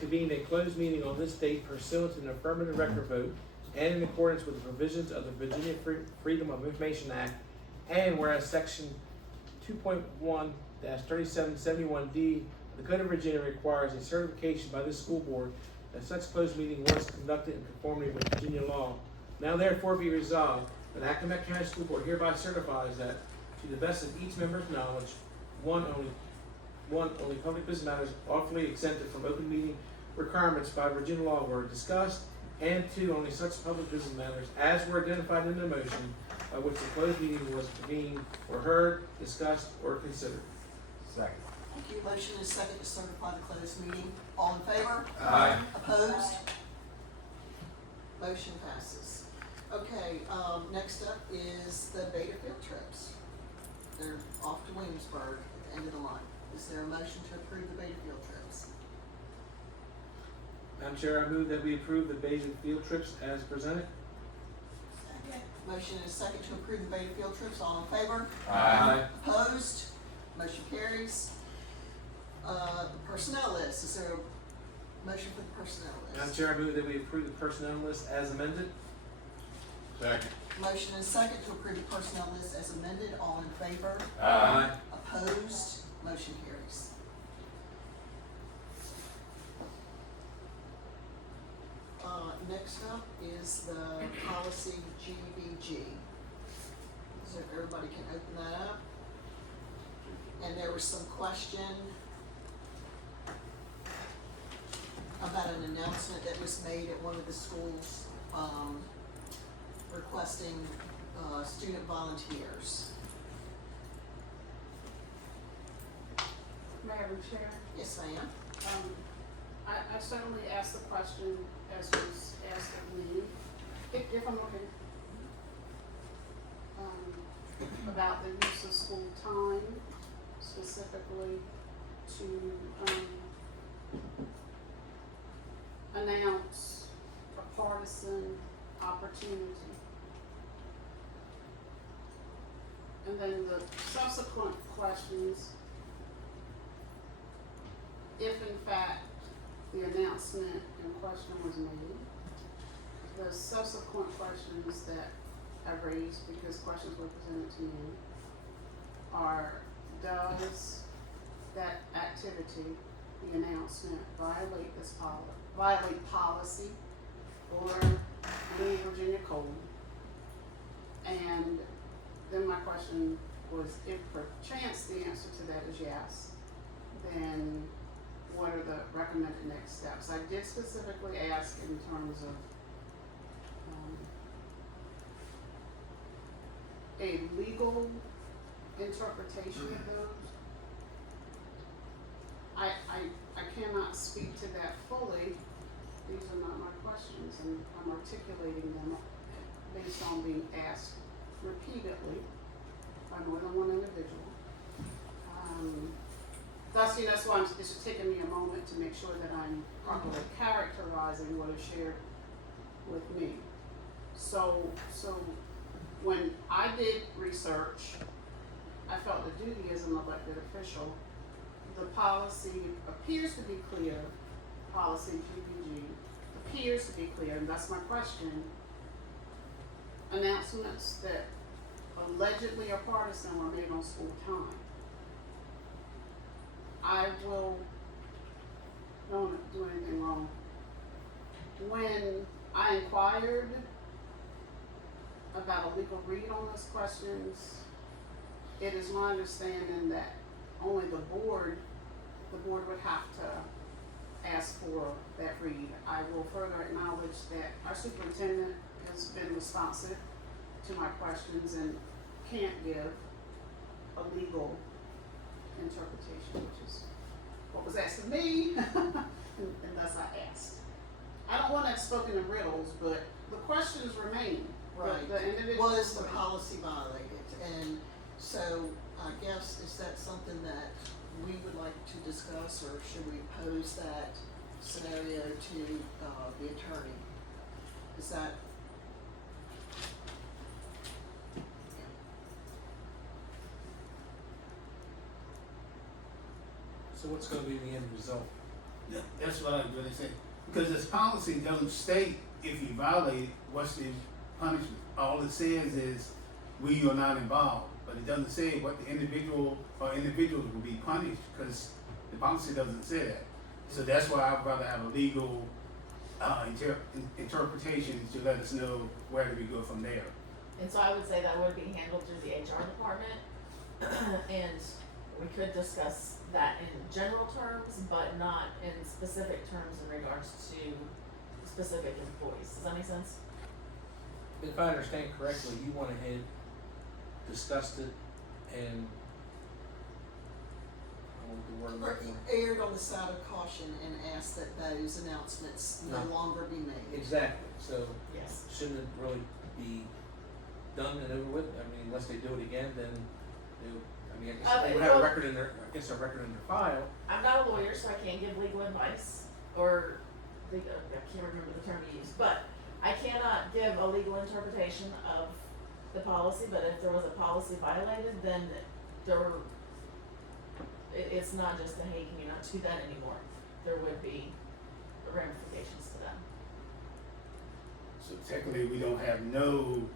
Convened a closed meeting on this date pursuant to an affirmative record vote and in accordance with the provisions of the Virginia Freedom of Information Act, and whereas section 2.1-3771D of the Code of Virginia requires a certification by this school board that such closed meeting was conducted in conformity with Virginia law. Now therefore be resolved that Accomack County School Board hereby certifies that, to the best of each member's knowledge, only public business matters lawfully exempted from open meeting requirements by Virginia law were discussed, and two, only such public business matters as were identified in the motion by which the closed meeting was convened were heard, discussed, or considered. Second. Thank you. Motion is second to certify the closed meeting. All in favor? Aye. Opposed? Motion passes. Okay, next up is the beta field trips. They're off to Williamsburg at the end of the month. Is there a motion to approve the beta field trips? Madam Chair, I move that we approve the beta field trips as presented. Second. Motion is second to approve the beta field trips. All in favor? Aye. Opposed? Motion carries. The personnel list. Is there a motion for the personnel Madam list? Chair, I move that we approve the personnel list as amended. Second. Motion is second to approve the personnel list as amended. All in favor? Aye. Opposed? Motion carries. Next up is the policy GBG. So everybody can open that up. And there was some question about an announcement that was made at one of the schools, requesting, student volunteers. Madam Chair, Yes, ma'am. I certainly asked the question as was asked of me, if I'm okay, about the use of school time, specifically to, announce a partisan opportunity. And then the subsequent questions, if in fact the announcement in question was made, the subsequent questions that I've raised, because questions were presented to me, are, does that activity, the announcement, violate policy or any Virginia code? And then my question was, if perchance the answer to that is yes, then what are the recommended next steps? I did specifically ask in terms of a legal interpretation of those. I cannot speak to that fully. These are not my questions, and I'm articulating them based on being asked repeatedly by more than one individual. Thus, that's why it's taken me a moment to make sure that I'm properly characterizing what is shared with me. So when I did research, I felt the duty as an elected official. The policy appears to be clear, policy GBG appears to be clear, and that's my question. Announcements that allegedly are partisan were made on school time. I don't want to do anything wrong. When I inquired about a legal read on those questions, it is my understanding that only the board would have to ask for that read. I will further acknowledge that our superintendent has been responsive to my questions and can't give a legal interpretation, which is what was asked of me, and thus I asked. I don't want that spoken in riddles, but the questions remain. Right. The individual Was the policy violated? And so I guess, is that something that we would like to discuss, or should we pose that scenario to the attorney? Is that? So what's gonna be the end result? Yeah, that's what I was gonna say, because this policy don't state if you violate it, what's the punishment. All it says is, we are not involved, but it doesn't say what the individual or individuals will be punished, because the policy doesn't say that. So that's why I'd rather have a legal, interpretation to let us know where do we go from there. And so I would say that would be handled through the HR department, and we could discuss that in general terms, but not in specific terms in regards to specific employees. Does that make sense? If I understand correctly, you went ahead, discussed it, and I don't know the word I'm Or looking for. erred on the side of caution and asked that those announcements no No. longer be made. Exactly, so Yes. shouldn't it really be done and over with? I mean, unless they do it again, then they would, I mean, I guess they would have a record in their, I guess a record in their file. I'm not a lawyer, so I can't give legal advice, or I can't remember the term you used, but I cannot give a legal interpretation of the policy, but if there was a policy violated, then it's not just a, hey, can you not do that anymore? There would be ramifications to that. So technically, we don't have no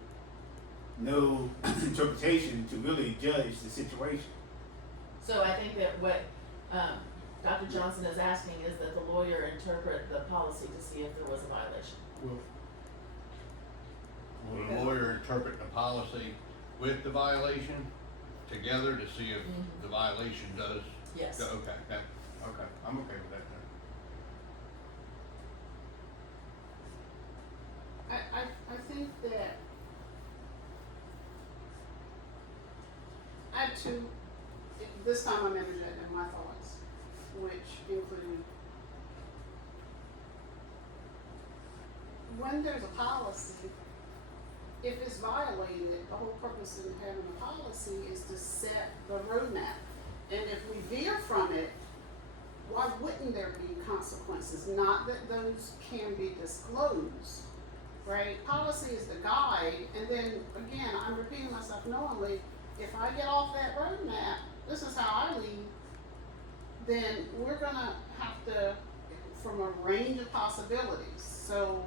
interpretation to really judge the situation. So I think that what, Dr. Johnson is asking is that the lawyer interpret the policy to see if there was a violation. Will the lawyer interpret the policy with the violation together to see if the violation does? Yes. Okay, okay, I'm okay with that then. I think that I had two, this time I'm interjecting my thoughts, which include when there's a policy, if it's violated, the whole purpose of having a policy is to set the roadmap. And if we veer from it, why wouldn't there be consequences? Not that those can be disclosed, right? Policy is the guide, and then again, I'm repeating myself knowingly, if I get off that roadmap, this is how I lead, then we're gonna have to, from a range of possibilities. So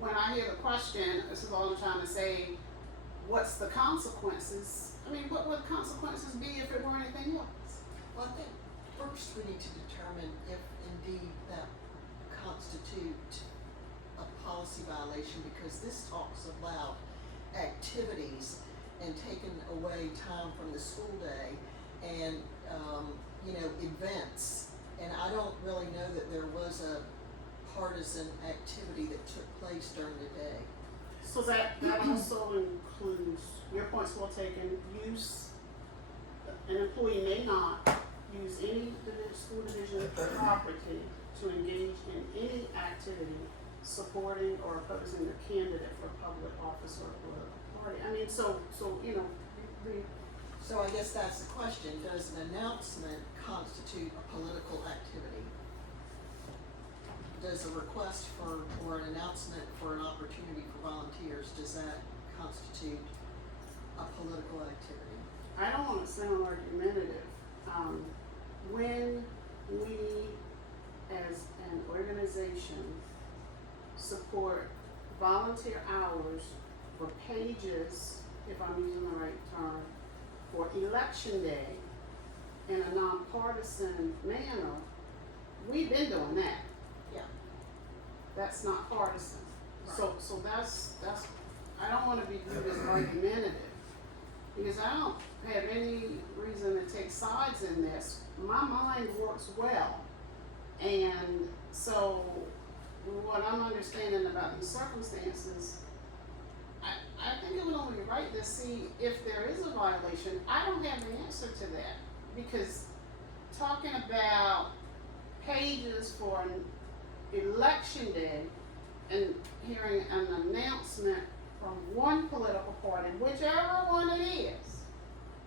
when I hear the question, this is all I'm trying to say, what's the consequences? I mean, what would consequences be if it were anything else? Well, I think first we need to determine if indeed that constitute a policy violation, because this talks about activities and taking away time from the school day and, events. And I don't really know that there was a partisan activity that took place during the day. So that also includes, your point's well taken, use, an employee may not use any school division property to engage in any activity supporting or opposing a candidate for public office or political party. I mean, so So I guess that's the question, does an announcement constitute a political activity? Does a request for, or an announcement for an opportunity for volunteers, does that constitute a political activity? I don't wanna sound argumentative. When we, as an organization, support volunteer hours for pages, if I'm using the right term, for election day in a nonpartisan manner, we've been doing that. Yeah. That's not partisan. Right. So that's, I don't wanna be viewed as argumentative, because I don't have any reason to take sides in this. My mind works well, and so what I'm understanding about these circumstances, I think it would only be right to see if there is a violation. I don't have the answer to that, because talking about pages for an election day and hearing an announcement from one political party, whichever one it is,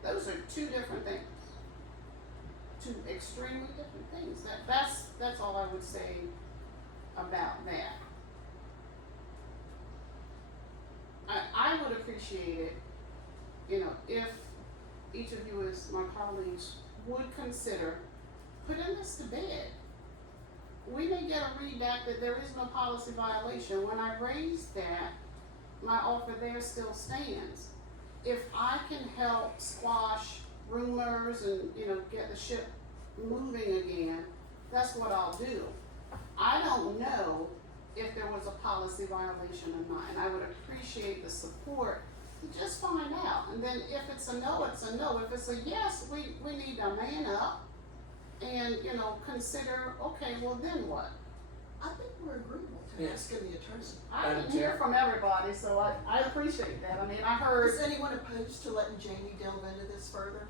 those are two different things. Two extremely different things. That's all I would say about that. I would appreciate it, if each of you as my colleagues would consider putting this to bed. we may get a redact that there is no policy violation. When I raised that, my offer there still stands. If I can help squash rumors and, you know, get the ship moving again, that's what I'll do. I don't know if there was a policy violation or not, and I would appreciate the support to just find out. And then if it's a no, it's a no. If it's a yes, we need to man up and, you know, consider, okay, well then what? I think we're agreeable to Yeah. asking the attorney. I Madam didn't hear Chair. from everybody, so I appreciate that. I mean, I heard. Is anyone opposed to letting Jamie delve into this further?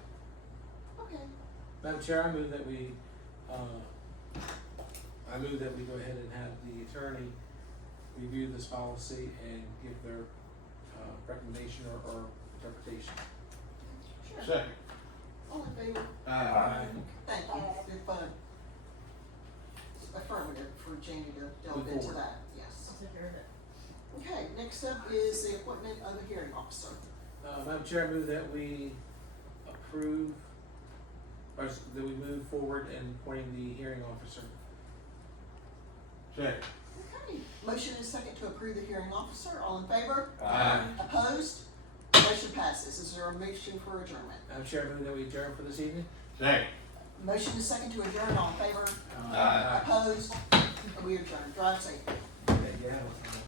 Okay. Madam Chair, I move that we go ahead and have the attorney review this policy and give their recommendation or interpretation. Sure. Second. All in favor? Aye. Thank you, good fun. Affirmative for Jamie to delve Move into forward. that, yes. I'll take care of it. Okay, next up is the appointment of the hearing officer. Madam Chair, I move that we approve, or that we move forward in appointing the hearing officer. Second. Okay, motion is second to approve the hearing officer, all in favor? Aye. Opposed? Motion passes. Is there a motion for adjournment? Madam Chair, I move that we adjourn for this evening. Second. Motion is second to adjourn, all in favor? Aye. Opposed? We adjourn. Drive safe. Yeah.